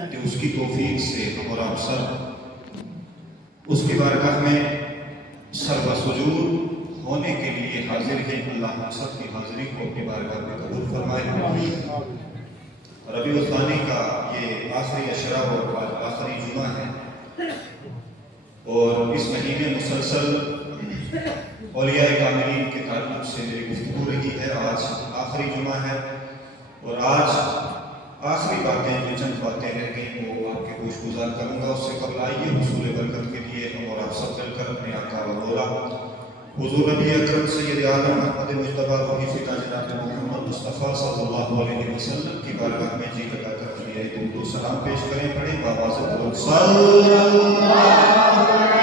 کہ اس کی توفیق سے ہم اور آپ سب اس کی بارگاہ میں سر بسجود ہونے کے لیے حاضر ہیں۔ اللہ ہم سب کی حاضری کو اپنی بارگاہ میں قبول فرمائے۔ ربیع الثانی کا یہ آخری عشرہ اور آخری جمعہ ہے، اور اس مہینے مسلسل اولیاء کاملین کے تعلق سے میری گفتگو رہی ہے۔ آج آخری جمعہ ہے، اور آج آخری باتیں جو چند باتیں رہ گئیں وہ آپ کے گوش گزار کروں گا۔ اس سے قبل آئیے حصول برکت کے لیے ہم اور آپ سب مل کر اپنے آقا و مولا حضور نبی اکرم سید عالم احمد مجتبیٰ روحی فقہ جناب محمد مصطفیٰ صلی اللہ علیہ وسلم کی بارگاہ میں جی لگا کر اپنی درود و سلام پیش کریں۔ پڑھیں بآواز بلند صلی اللہ علیہ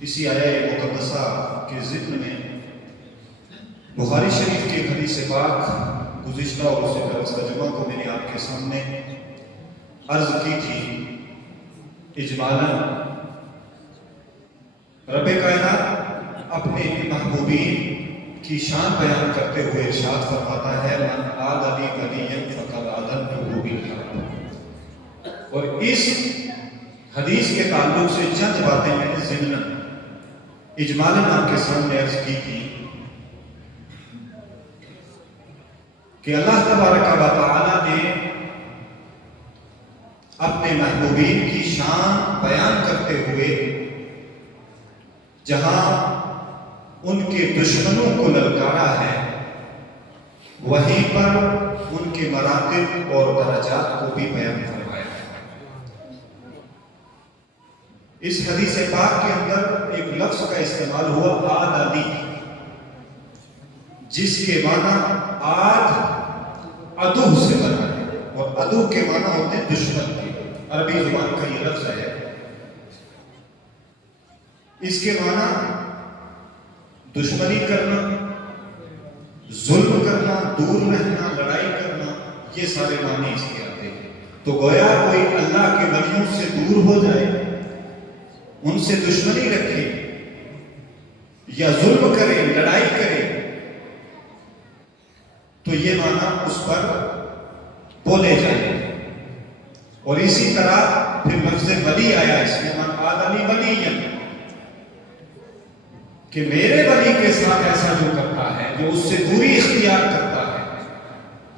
اسی آیہ مقدسہ کے ذکر میں بخاری شریف کی حدیث پاک گزشتہ اور اس سے گزشتہ جمعہ کو میں نے آپ کے سامنے عرض کی تھی۔ اجمالاً رب کائنات اپنے محبوبین کی شان بیان کرتے ہوئے ارشاد فرماتا ہے من عاد لی ولیا فقد آذنته بالحرب، اور اس حدیث کے تعلق سے چند باتیں میں نے ضمناً اجمالاً آپ کے سامنے عرض کی تھی کہ اللہ تبارک و تعالی نے اپنے محبوبین کی شان بیان کرتے ہوئے جہاں ان کے دشمنوں کو للکارا ہے، وہیں پر ان کے مراتب اور درجات کو بھی بیان فرمایا۔ اس حدیث پاک کے اندر ایک لفظ کا استعمال ہوا آدادی، جس کے معنی آد عدو سے بنا ہے، اور عدو کے معنی ہوتے ہیں دشمن کے۔ عربی زبان کا یہ لفظ ہے، اس کے معنی دشمنی کرنا، ظلم کرنا، دور رہنا، لڑائی کرنا، یہ سارے معنی اس کے آتے ہیں۔ تو گویا کوئی اللہ کے ولیوں سے دور ہو جائے، ان سے دشمنی رکھے یا ظلم کرے، لڑائی کرے، تو یہ معنی اس پر بولے جائیں۔ اور اسی طرح پھر لفظ ولی آیا، اس میں من عاد لی ولیا، کہ میرے ولی کے ساتھ ایسا جو کرتا ہے، جو اس سے دوری اختیار کرتا ہے،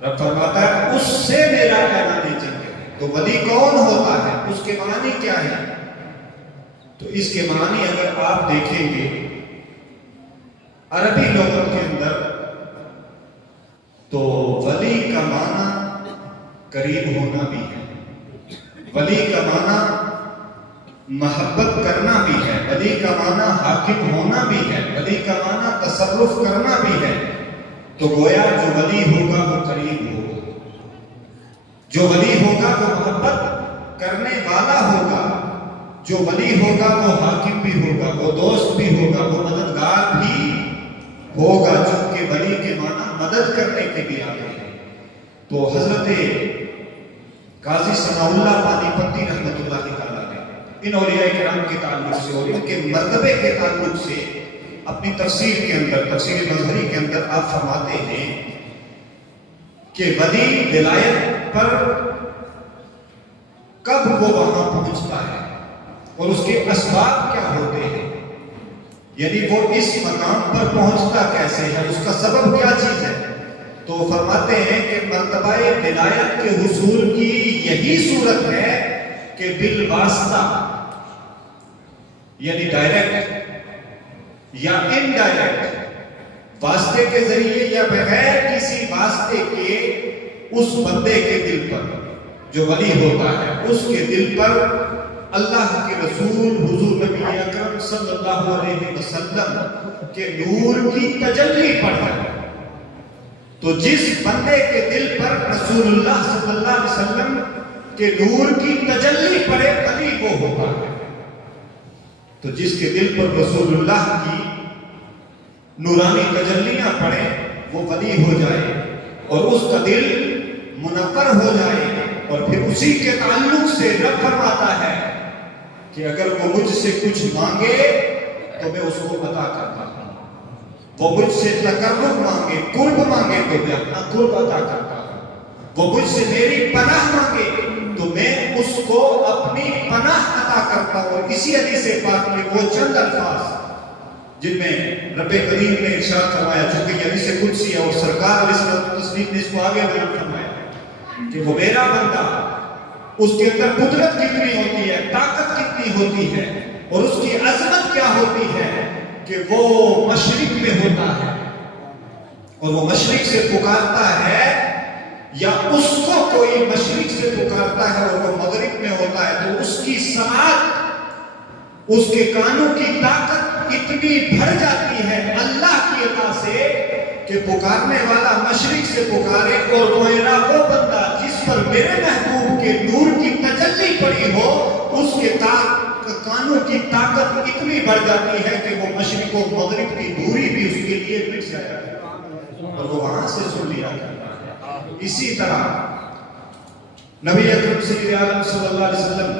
رب فرماتا ہے اس سے میرا اعلان جنگ ہے۔ تو ولی کون ہوتا ہے، اس کے معنی کیا ہے؟ تو اس کے معنی اگر آپ دیکھیں گے عربی لغت کے اندر، تو ولی کا معنی قریب ہونا بھی ہے، ولی کا معنی محبت کرنا بھی ہے، ولی کا معنی حاکم ہونا بھی ہے، ولی کا معنی تصرف کرنا بھی ہے۔ تو گویا جو ولی ہوگا وہ قریب ہوگا، جو ولی ہوگا وہ محبت کرنے والا ہوگا، جو ولی ہوگا وہ حاکم بھی ہوگا، وہ دوست بھی ہوگا، وہ مددگار بھی ہوگا، چونکہ ولی کے معنی مدد کرنے کے بھی آتے ہیں۔ تو حضرت قاضی ثناء اللہ پانی پتی رحمۃ اللہ تعالیٰ نے ان اولیاء کرام کے تعلق سے اور ان کے مرتبے کے تعلق سے اپنی تفسیر کے اندر، تفسیر مظہری کے اندر آپ فرماتے ہیں کہ ولی ولایت پر کب وہ وہاں پہنچتا ہے اور اس کے اسباب کیا ہوتے ہیں، یعنی وہ اس مقام پر پہنچتا کیسے ہے، اس کا سبب کیا چیز ہے۔ تو فرماتے ہیں کہ مرتبہ ولایت کے حصول کی یہی صورت ہے کہ بالواسطہ، یعنی ڈائریکٹ یا انڈائریکٹ، واسطے کے ذریعے یا بغیر کسی واسطے کے، اس بندے کے دل پر، جو ولی ہوتا ہے اس کے دل پر اللہ کے رسول حضور نبی اکرم صلی اللہ علیہ وسلم کے نور کی تجلی پڑ جائے تو جس بندے کے دل پر رسول اللہ صلی اللہ علیہ وسلم کے نور کی تجلی پڑے ولی وہ ہوتا ہے. تو جس کے دل پر رسول اللہ کی نورانی تجلیاں پڑے وہ ولی ہو جائے اور اس کا دل منور ہو جائے اور پھر اسی کے تعلق سے رب فرماتا ہے کہ اگر وہ مجھ سے کچھ مانگے تو میں اس کو عطا کرتا ہوں. وہ مجھ سے تقرب مانگے قرب مانگے تو میں اپنا قرب عطا کرتا ہوں. وہ مجھ سے میری پناہ مانگے تو میں اس کو اپنی پناہ عطا کرتا ہوں. اسی حدیث پاک میں وہ چند الفاظ جن میں رب کریم نے ارشاد فرمایا چونکہ یہ حدیث قدسی ہے اور سرکار علیہ الصلوۃ والتسلیم نے اس کو آگے بیان فرمایا کہ وہ میرا بندہ اس کے اندر قدرت کتنی ہوتی ہے, طاقت کتنی ہوتی ہے اور اس کی عظمت کیا ہوتی ہے کہ وہ مشرق میں ہوتا ہے اور وہ مشرق سے پکارتا ہے یا اس کو کوئی مشرق سے پکارتا ہے اور وہ مغرب میں ہوتا ہے تو اس کی سماعت, اس کے کانوں کی طاقت اتنی بڑھ جاتی ہے اللہ کی عطا سے کہ پکارنے والا مشرق سے پکارے اور میرا وہ بندہ جس پر میرے محبوب کے نور کی تجلی پڑی ہو اس کے کانوں کی طاقت اتنی بڑھ جاتی ہے کہ وہ مشرق و مغرب کی دوری بھی اس کے لیے مٹ جایا اور وہ وہاں سے سن لیا کرتا ہے. اسی طرح نبی اکرم سید عالم صلی اللہ علیہ وسلم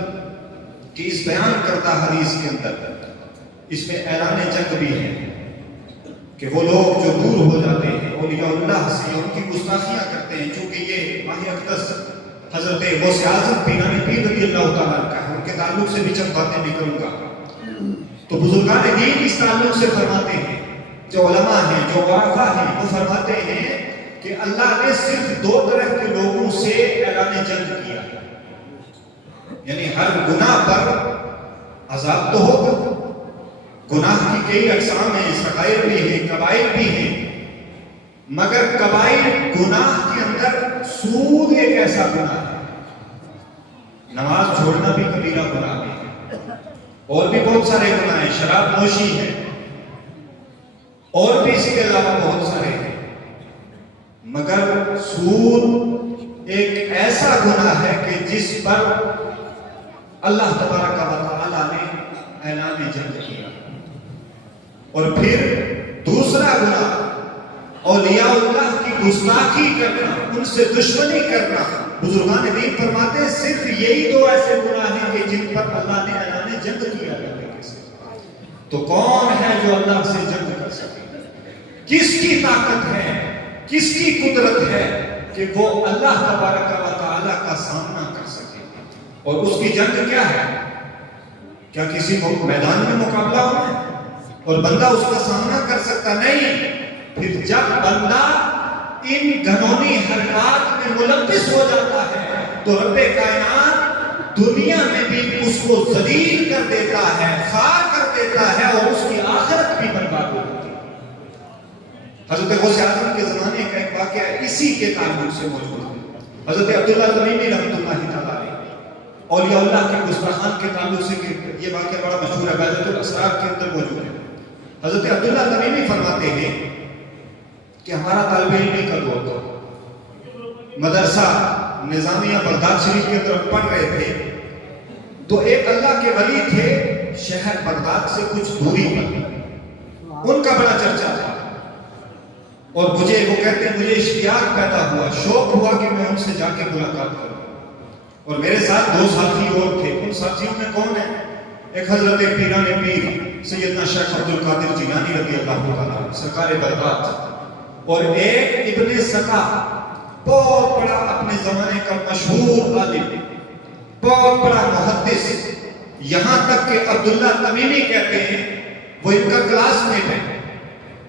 کی اس بیان کرتا حدیث کے اندر اس میں اعلان جنگ بھی ہے کہ وہ لوگ جو دور ہو جاتے ہیں اولیاء اللہ سے ان کی گستاخیاں کرتے ہیں. چونکہ یہ ماہ اقدس حضرت غوث اعظم پیران پیر رضی اللہ تعالیٰ کا ہے, ان کے تعلق سے بھی چند باتیں بھی کروں گا. تو بزرگان دین اس تعلق سے فرماتے ہیں, جو علماء ہیں جو عرفا ہیں وہ فرماتے ہیں کہ اللہ نے صرف دو طرح کے لوگوں سے اعلان جنگ کیا, یعنی ہر گناہ پر عذاب تو ہوگا. گناہ کی کئی اقسام ہیں, صغائر بھی ہیں کبائر بھی ہیں, مگر کبائر گناہ کے اندر سود ایک ایسا گناہ ہے, نماز چھوڑنا بھی کبیرہ گناہ ہے, اور بھی بہت سارے گناہ ہیں, شراب نوشی ہے اور بھی اس کے علاوہ بہت سارے ہیں, مگر سود ایک ایسا گناہ ہے کہ جس پر اللہ تبارک و تعالی نے اعلان جنگ کیا. اور پھر دوسرا گناہ اولیاء اللہ کی گستاخی کرنا, ان سے دشمنی کرنا. بزرگان دین فرماتے ہیں صرف یہی دو ایسے گناہ ہیں کہ جن پر اللہ نے اعلان جنگ کیا ہے. تو کون ہے جو اللہ سے جنگ کر سکے؟ کس کی طاقت ہے, کس کی قدرت ہے کہ وہ اللہ تبارک و تعالی کا سامنا کر سکے؟ اور اس کی جنگ کیا ہے؟ کیا کسی کو میدان میں مقابلہ ہونا ہے اور بندہ اس کا سامنا کر سکتا نہیں؟ پھر جب بندہ ان گھنونی حرکات میں ملوث ہو جاتا ہے تو رب کائنات دنیا میں بھی اس کو ذلیل کر دیتا ہے, خار کر دیتا ہے اور اس کی آخرت بھی برباد ہو جاتی ہے. حضرت غوث اعظم کے زمانے کا ایک واقعہ اسی کے تعلق سے موجود ہے. حضرت عبداللہ تمیمی رحمۃ اللہ تعالیٰ اولیاء اللہ کے گستاخان کے تعلق سے یہ واقعہ بڑا مشہور ہے, بیضۃ الاسرار کے اندر موجود ہے. حضرت عبداللہ تمیمی فرماتے ہیں کہ ہمارا طالب علمی کا دور تھا, مدرسہ نظامیہ بغداد شریف کے طرف پڑھ رہے تھے تو ایک اللہ کے ولی تھے شہر بغداد سے کچھ دوری پر, ان کا بڑا چرچا تھا اور وہ کہتے ہیں مجھے اشتیاق پیدا ہوا, شوق ہوا کہ میں ان سے جا کے ملاقات کروں. اور میرے ساتھ دو ساتھی اور تھے. ان ساتھیوں میں کون ہے؟ ایک حضرت پیران پیر سیدنا شیخ عبد القادر جیلانی رضی اللہ تعالیٰ سرکار بغداد, اور ایک ابن سقا بہت بڑا اپنے زمانے کا مشہور عالم, بہت بڑا محدث, یہاں تک کہ عبداللہ تمیمی کہتے ہیں وہ ان کا کلاس میٹ ہے,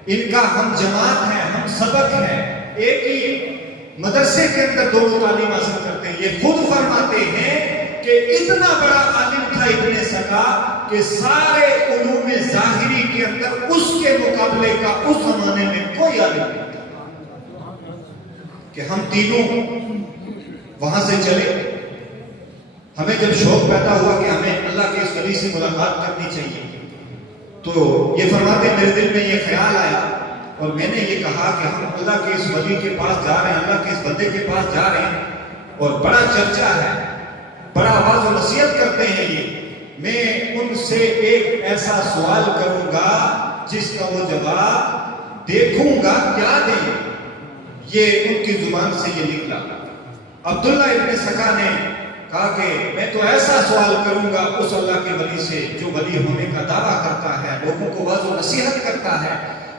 ان کا ہم جماعت ہے, ہم سبق ہے, ایک ہی مدرسے کے اندر دونوں تعلیم حاصل کرتے ہیں. یہ خود فرماتے ہیں کہ اتنا بڑا عالم تھا ابن سقا کہ سارے علوم ظاہری کے اندر اس کے مقابلے کا اس زمانے میں کوئی عالم نہیں تھا. کہ ہم تینوں وہاں سے چلے, ہمیں جب شوق پیدا ہوا کہ ہمیں اللہ ولی سے ملاقات کرنی چاہیے۔ تو یہ فرماتے ہیں میرے دل میں یہ خیال آیا اور میں نے یہ کہا کہ ہم اللہ کے اس ولی کے پاس جا رہے ہیں، اللہ کے اس بندے کے پاس جا رہے ہیں اور بڑا چرچا ہے، بڑا آواز و نصیحت کرتے ہیں یہ، میں ان سے ایک ایسا سوال کروں گا جس کا وہ جواب دیکھوں گا کیا دیں۔ یہ ان کی زبان سے یہ نکلا۔ عبداللہ ابن سکا نے کہا کہ میں تو ایسا سوال کروں گا اس اللہ کے ولی سے جو ولی ہونے کا دعویٰ کرتا ہے، لوگوں کو واعظ و نصیحت کرتا ہے،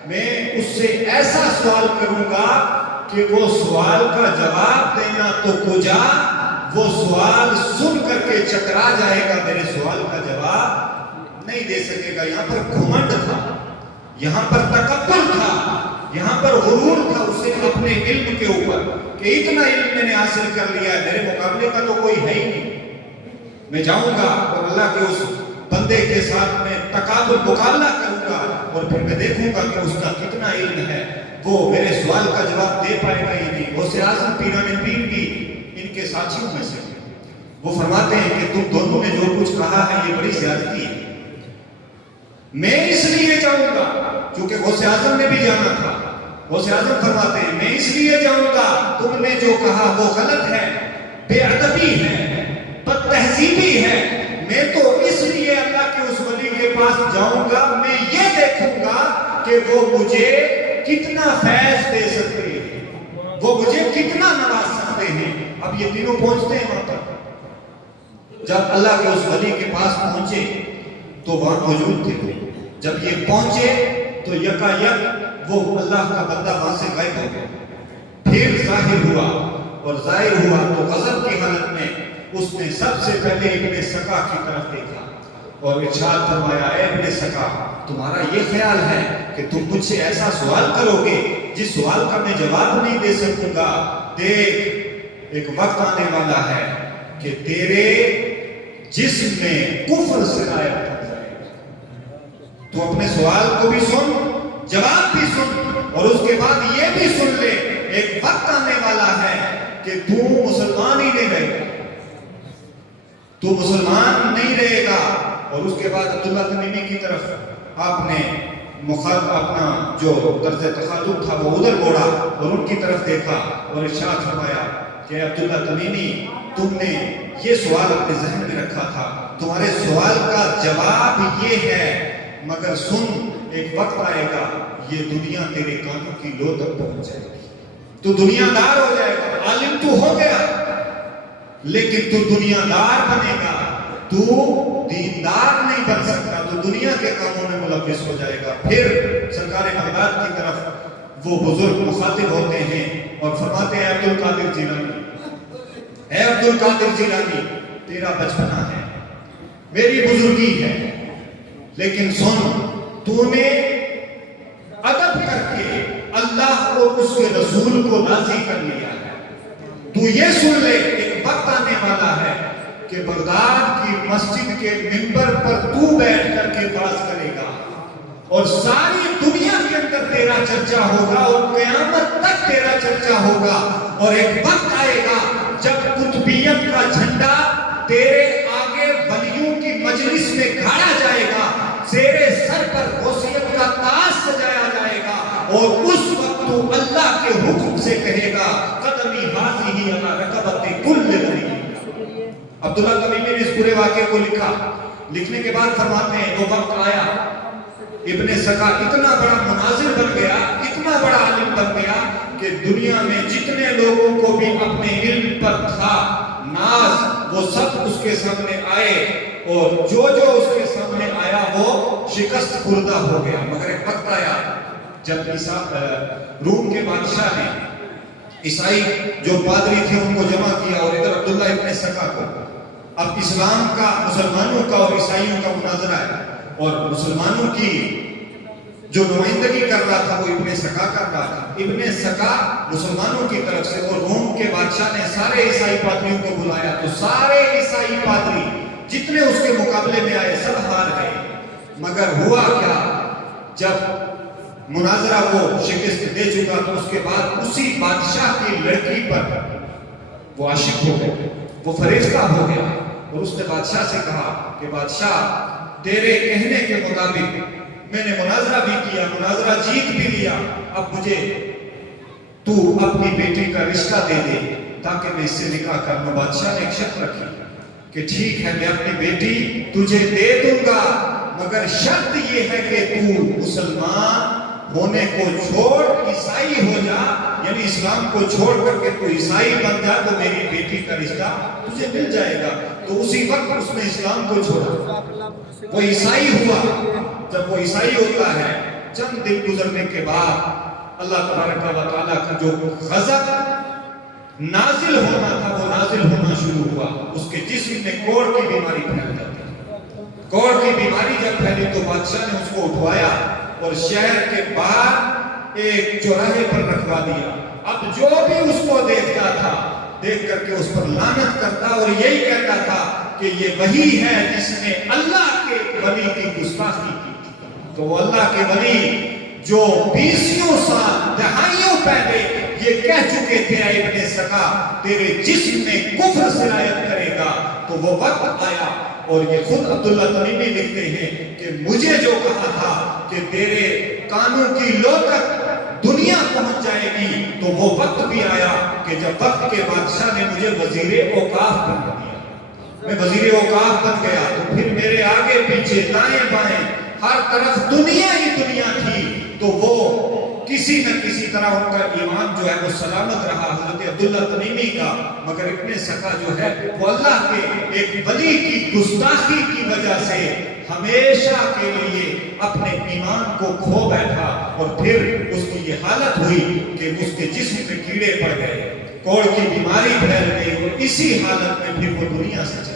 میں اس سے ایسا سوال کروں گا کہ وہ سوال کا جواب دینا تو کجا، وہ سوال سن کر کے چکرا جائے گا، میرے سوال کا جواب نہیں دے سکے گا۔ یہاں پر گھمنڈ تھا، یہاں پر تکبر تھا، یہاں پر غرور تھا اسے اپنے علم کے اوپر کہ اتنا علم میں نے حاصل کر لیا ہے، میرے مقابلے کا تو کوئی ہے ہی نہیں، میں جاؤں گا اور اللہ کے اس بندے کے ساتھ میں تقابل مقابلہ کروں گا اور پھر میں دیکھوں گا کہ اس کا کتنا علم ہے، وہ میرے سوال کا جواب دے پائے گا ہی نہیں۔ غوث اعظم پیران پیر بھی ان کے ساتھیوں میں سے، وہ فرماتے ہیں کہ تم دونوں نے جو کچھ کہا ہے یہ بڑی زیادتی ہے، میں اس لیے جاؤں گا کیونکہ غوث اعظم نے بھی جانا تھا۔ غوث اعظم فرماتے ہیں میں اس لیے جاؤں گا، تم نے جو کہا وہ غلط ہے، بے ادبی ہے، بد تہذیبی ہے، میں تو اس لیے اللہ کے اس ولی کے پاس جاؤں گا، میں یہ دیکھوں گا کہ وہ مجھے کتنا فیض دے سکتے ہیں، وہ مجھے کتنا نواز سکتے ہیں۔ اب یہ تینوں پہنچتے ہیں وہاں پر، جب اللہ کے اس ولی کے پاس پہنچے تو وہاں موجود تھے، جب یہ پہنچے تو یکا یک وہ اللہ کا بندہ وہاں سے غائب ہو گیا، پھر ظاہر ہوا اور ظاہر ہوا تو غضب کی حالت میں اس نے سب سے پہلے ابن سکا کی طرف دیکھا اور ارشاد فرمایا اے ابن سکا تمہارا یہ خیال ہے کہ تم مجھ سے ایسا سوال کرو گے جس سوال کا میں جواب نہیں دے سکوں گا، دیکھ ایک وقت آنے والا ہے کہ تیرے جسم میں کفر سرایت کر جائے گا، تو اپنے سوال کو بھی سن، جواب بھی سن اور اس کے بعد یہ بھی سن لے ایک وقت آنے والا ہے کہ تو مسلمان ہی نہیں رہے گا، تو مسلمان نہیں رہے گا۔ اور اس کے بعد عبداللہ تمیمی کی طرف آپ نے اپنا جو طرز تخاطب تھا وہ ادھر موڑا اور ان کی طرف دیکھا اور ارشاد فرمایا کہ عبداللہ تمیمی تم نے یہ سوال اپنے ذہن میں رکھا تھا، تمہارے سوال کا جواب یہ ہے، مگر سن ایک وقت آئے گا یہ دنیا تیرے کانوں کی لو تک پہنچ جائے گی، تو دنیا دار ہو جائے گا، عالم تو ہو گیا لیکن تو دنیا دار بنے گا، تو دیندار نہیں بن سکتا، تو دنیا کے کاموں میں ملوث ہو جائے گا۔ پھر سرکار بغداد کی طرف وہ بزرگ مخاطب ہوتے ہیں اور فرماتے ہیں عبد القادر جیلانی، اے عبد القادر جیلانی تیرا بچپنا ہے، میری بزرگی ہے، لیکن سن تو نے ادب کر کے اللہ اور اس کے رسول کو راضی کر لیا ہے، تو یہ سن لے ایک وقت آنے والا ہے کہ بغداد کی مسجد کے منبر پر تو بیٹھ کر کے باز کرے گا اور ساری دنیا کے اندر تیرا چرچا ہوگا اور قیامت تک تیرا چرچا ہوگا، اور ایک وقت آئے گا جب قطبیت کا جھنڈا تیرے آگے ولیوں کی مجلس میں گاڑا جائے گا، تیرے سر پر غوثیت کا تاج سجایا جائے گا، اور اس وقت تو اللہ کے حکم سے کہے گا قدمی حاضی علی رقبت کل ولی۔ عبداللہ تمیمی نے اس پورے واقعے کو لکھا، لکھنے کے بعد فرماتے ہیں وہ وقت آیا ابن سکا اتنا بڑا مناظر بن گیا، اتنا بڑا عالم بن گیا کہ دنیا میں جتنے لوگوں کو بھی اپنے علم پر تھا ناز وہ سب اس کے سامنے آئے، اور جو اس کے سامنے آیا وہ شکست خوردہ ہو گیا۔ مگر ایک وقت آیا جب روم کے بادشاہ نے عیسائی جو پادری تھے ان کو جمع کیا اور ادھر عبداللہ ابن سکا کو، اب اسلام کا مسلمانوں کا اور عیسائیوں کا مناظرہ ہے، اور مسلمانوں کی جو نمائندگی کر رہا تھا وہ ابن سکا کر رہا تھا، ابن سکا مسلمانوں کی طرف سے، اور روم کے بادشاہ نے سارے عیسائی پادریوں کو بلایا، تو سارے عیسائی پادری جتنے اس کے مقابلے میں آئے سب ہار گئے۔ مگر ہوا کیا، جب مناظرہ وہ شکست دے چکا تو اس کے بعد اسی بادشاہ کی لڑکی پر وہ عاشق ہو گئے، وہ فریفتہ ہو گیا، اور اس نے بادشاہ سے کہا کہ بادشاہ تیرے کہنے کے مطابق میں نے مناظرہ بھی کیا، مناظرہ جیت بھی لیا، اب مجھے تو اپنی بیٹی کا رشتہ دے دے تاکہ میں اس سے نکاح کر لوں۔ بادشاہ نے ایک شرط رکھی کہ ٹھیک ہے میں اپنی بیٹی تجھے دے دوں گا، مگر شرط یہ ہے کہ تو مسلمان ہونے کو چھوڑ عیسائی ہو جا، یعنی اسلام کو چھوڑ کر کے تو عیسائی بن جا تو میری بیٹی کا رشتہ تجھے مل جائے گا۔ تو اسی وقت اس نے اسلام کو چھوڑا، وہ عیسائی ہوا۔ جب وہ عیسائی ہوتا ہے، چند دن گزرنے کے بعد اللہ تبارک و تعالیٰ کا جو غضب نازل ہونا تھا وہ نازل ہونا شروع ہوا۔ اس کے جسم میں کوڑ کی بیماری پھیل جاتی، کوڑ کی بیماری جب پھیلی تو بادشاہ نے اس کو اٹھوایا اور شہر کے باہر ایک چوراہے پر رکھوا دیا۔ اب جو بھی اس کو دیکھتا تھا دیکھ کر کے اس پر لعنت کرتا اور یہی کہتا تھا کہ یہ وہی ہے جس نے اللہ کے ولی کی گستاخی کی۔ تو وہ اللہ کے ولی جو 20 سال دہائیوں پہلے یہ کہہ چکے تھے اے ابن سکا تیرے جسم میں کفر سرایت کرے گا، تو وہ وقت آیا۔ اور یہ خود عبداللہ تمیمی لکھتے ہیں کہ مجھے جو کہا تھا کہ تیرے کانوں کی لو تک دنیا پہنچ جائے گی، تو وہ وقت بھی آیا کہ جب وقت کے بادشاہ نے مجھے وزیر اوقاف بنا دیا، میں وزیر اوقاف بن گیا، تو پھر میرے آگے پیچھے دائیں بائیں ہر طرف دنیا ہی دنیا تھی۔ تو وہ کسی نہ کسی طرح ان کا ایمان جو ہے وہ سلامت رہا حضرت عبداللہ تمیمی کا، مگر ابن سکا جو ہے وہ اللہ کے ایک ولی کی گستاخی کی وجہ سے ہمیشہ کے لیے اپنے ایمان کو کھو بیٹھا، اور پھر اس کی یہ حالت ہوئی کہ اس کے جسم میں کیڑے پڑ گئے، کوڑ کی بیماری پھیل گئی، اور اسی حالت میں پھر وہ دنیا سے